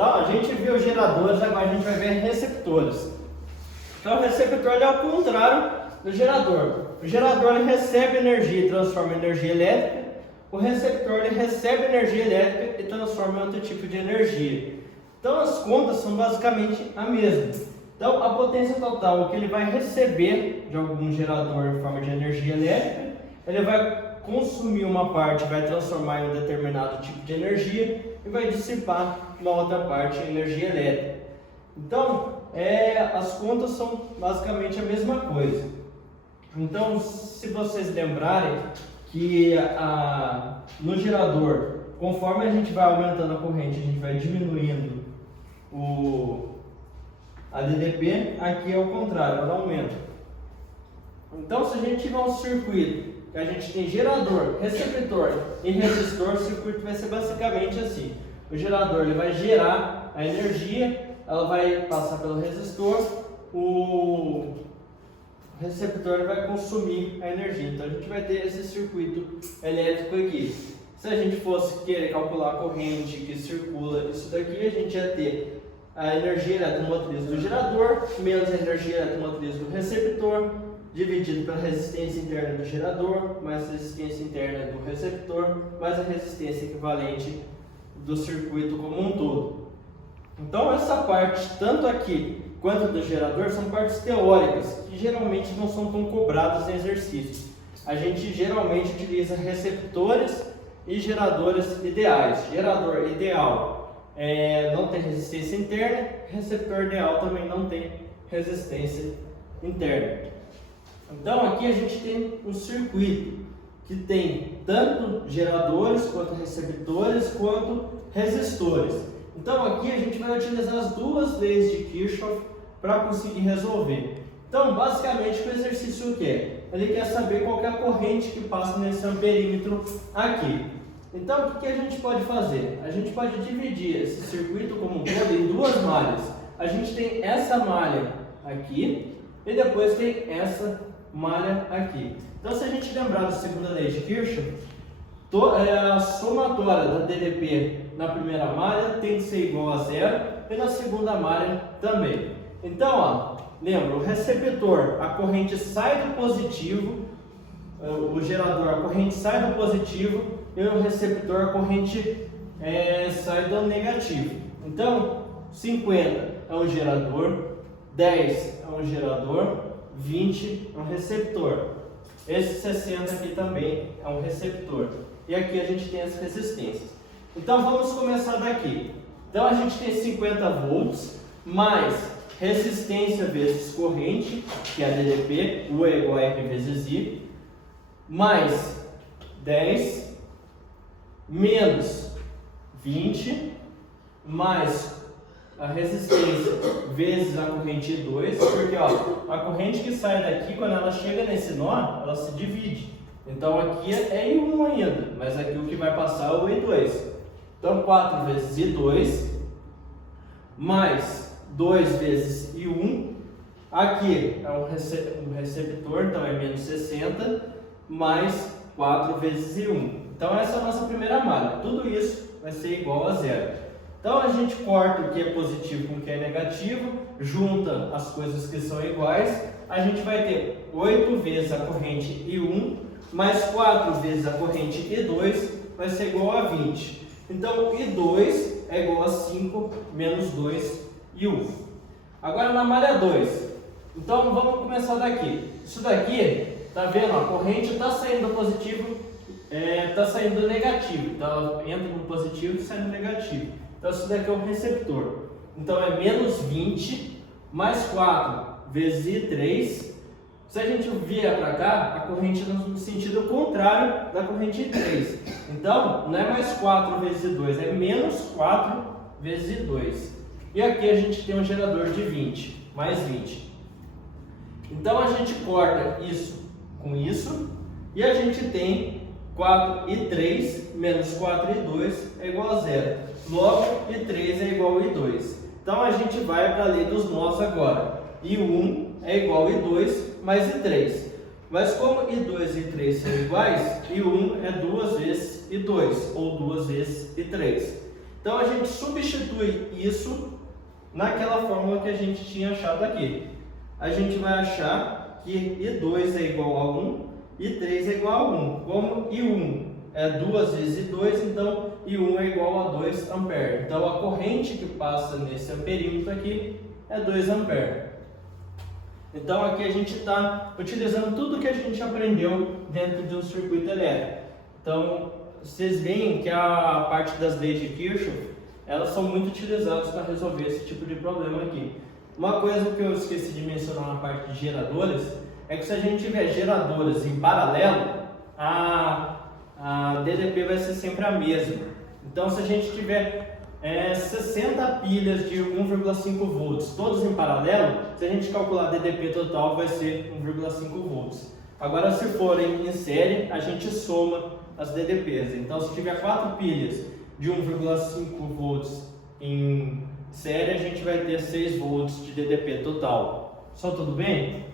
Então, a gente viu geradores, agora a gente vai ver receptores. Então, o receptor ele é o contrário do gerador. O gerador ele recebe energia e transforma em energia elétrica. O receptor ele recebe energia elétrica e transforma em outro tipo de energia. Então, as contas são basicamente a mesma. Então, a potência total que ele vai receber de algum gerador em forma de energia elétrica, ele vai consumir uma parte, vai transformar em um determinado tipo de energia e vai dissipar uma outra parte em energia elétrica. Então, as contas são basicamente a mesma coisa. Então, se vocês lembrarem que no gerador, conforme a gente vai aumentando a corrente, a gente vai diminuindo a DDP, aqui é o contrário, ela aumenta. Então, se a gente tiver um circuito que a gente tem gerador, receptor e resistor, o circuito vai ser basicamente assim. O gerador ele vai gerar a energia, ela vai passar pelo resistor, o receptor ele vai consumir a energia. Então, a gente vai ter esse circuito elétrico aqui. Se a gente fosse querer calcular a corrente que circula isso daqui, a gente ia ter a energia eletromotriz do gerador menos a energia eletromotriz do receptor, dividido pela resistência interna do gerador, mais a resistência interna do receptor, mais a resistência equivalente do circuito como um todo. Então, essa parte, tanto aqui quanto do gerador, são partes teóricas, que geralmente não são tão cobradas em exercícios. A gente geralmente utiliza receptores e geradores ideais. Gerador ideal não tem resistência interna, receptor ideal também não tem resistência interna. Então, aqui a gente tem um circuito que tem tanto geradores, quanto receptores, quanto resistores. Então, aqui a gente vai utilizar as duas leis de Kirchhoff para conseguir resolver. Então, basicamente, o exercício o quê? Ele quer saber qual que é a corrente que passa nesse amperímetro aqui. Então, o que a gente pode fazer? A gente pode dividir esse circuito como um todo em duas malhas. A gente tem essa malha aqui e depois tem essa malha aqui. Então, se a gente lembrar da segunda lei de Kirchhoff, a somatória da DDP na primeira malha tem que ser igual a zero e na segunda malha também. Então, lembra, o receptor, a corrente sai do positivo, o gerador, a corrente sai do positivo e o receptor, a corrente sai do negativo. Então, 50 é um gerador, 10 é um gerador, 20 é um receptor. Esse 60 aqui também é um receptor. E aqui a gente tem as resistências. Então vamos começar daqui. Então a gente tem 50 volts mais resistência vezes corrente, que é a DDP, U é igual a R vezes I, mais 10, menos 20, mais a resistência vezes a corrente I2, porque a corrente que sai daqui, quando ela chega nesse nó, ela se divide. Então aqui é I1 ainda, mas aqui o que vai passar é o I2. Então 4 vezes I2, mais 2 vezes I1, aqui é um receptor, então é menos 60, mais 4 vezes I1. Então essa é a nossa primeira malha, tudo isso vai ser igual a zero. Então a gente corta o que é positivo com o que é negativo, junta as coisas que são iguais, a gente vai ter 8 vezes a corrente I1, mais 4 vezes a corrente I2, vai ser igual a 20. Então I2 é igual a 5 menos 2 I1. Agora na malha 2, então vamos começar daqui. Isso daqui, tá vendo? A corrente está saindo do positivo, está saindo do negativo. Então ela entra no positivo e sai no negativo. Então isso daqui é um receptor. Então é menos 20 mais 4 vezes I3. Se a gente vier para cá, a corrente no sentido contrário da corrente I3. Então não é mais 4 vezes I2, é menos 4 vezes I2. E aqui a gente tem um gerador de 20, mais 20. Então a gente corta isso com isso e a gente tem 4I3 menos 4I2 é igual a zero. Logo, I3 é igual a I2. Então a gente vai para a lei dos nós agora. I1 é igual a I2 mais I3. Mas como I2 e I3 são iguais, I1 é 2 vezes I2 ou 2 vezes I3. Então a gente substitui isso naquela fórmula que a gente tinha achado aqui. A gente vai achar que I2 é igual a 1, I3 é igual a 1. Como I1 é 2 vezes I2, então I1 é igual a 2 ampere. Então a corrente que passa nesse amperímetro aqui é 2 ampere. Então aqui a gente está utilizando tudo que a gente aprendeu dentro de um circuito elétrico. Então vocês veem que a parte das leis de Kirchhoff, elas são muito utilizadas para resolver esse tipo de problema aqui. Uma coisa que eu esqueci de mencionar na parte de geradores é que se a gente tiver geradores em paralelo, a DDP vai ser sempre a mesma. Então se a gente tiver 60 pilhas de 1,5 volts, todos em paralelo, se a gente calcular a DDP total vai ser 1,5 volts. Agora se forem em série, a gente soma as DDPs. Então se tiver 4 pilhas de 1,5 volts em série, a gente vai ter 6 volts de DDP total. Só tudo bem?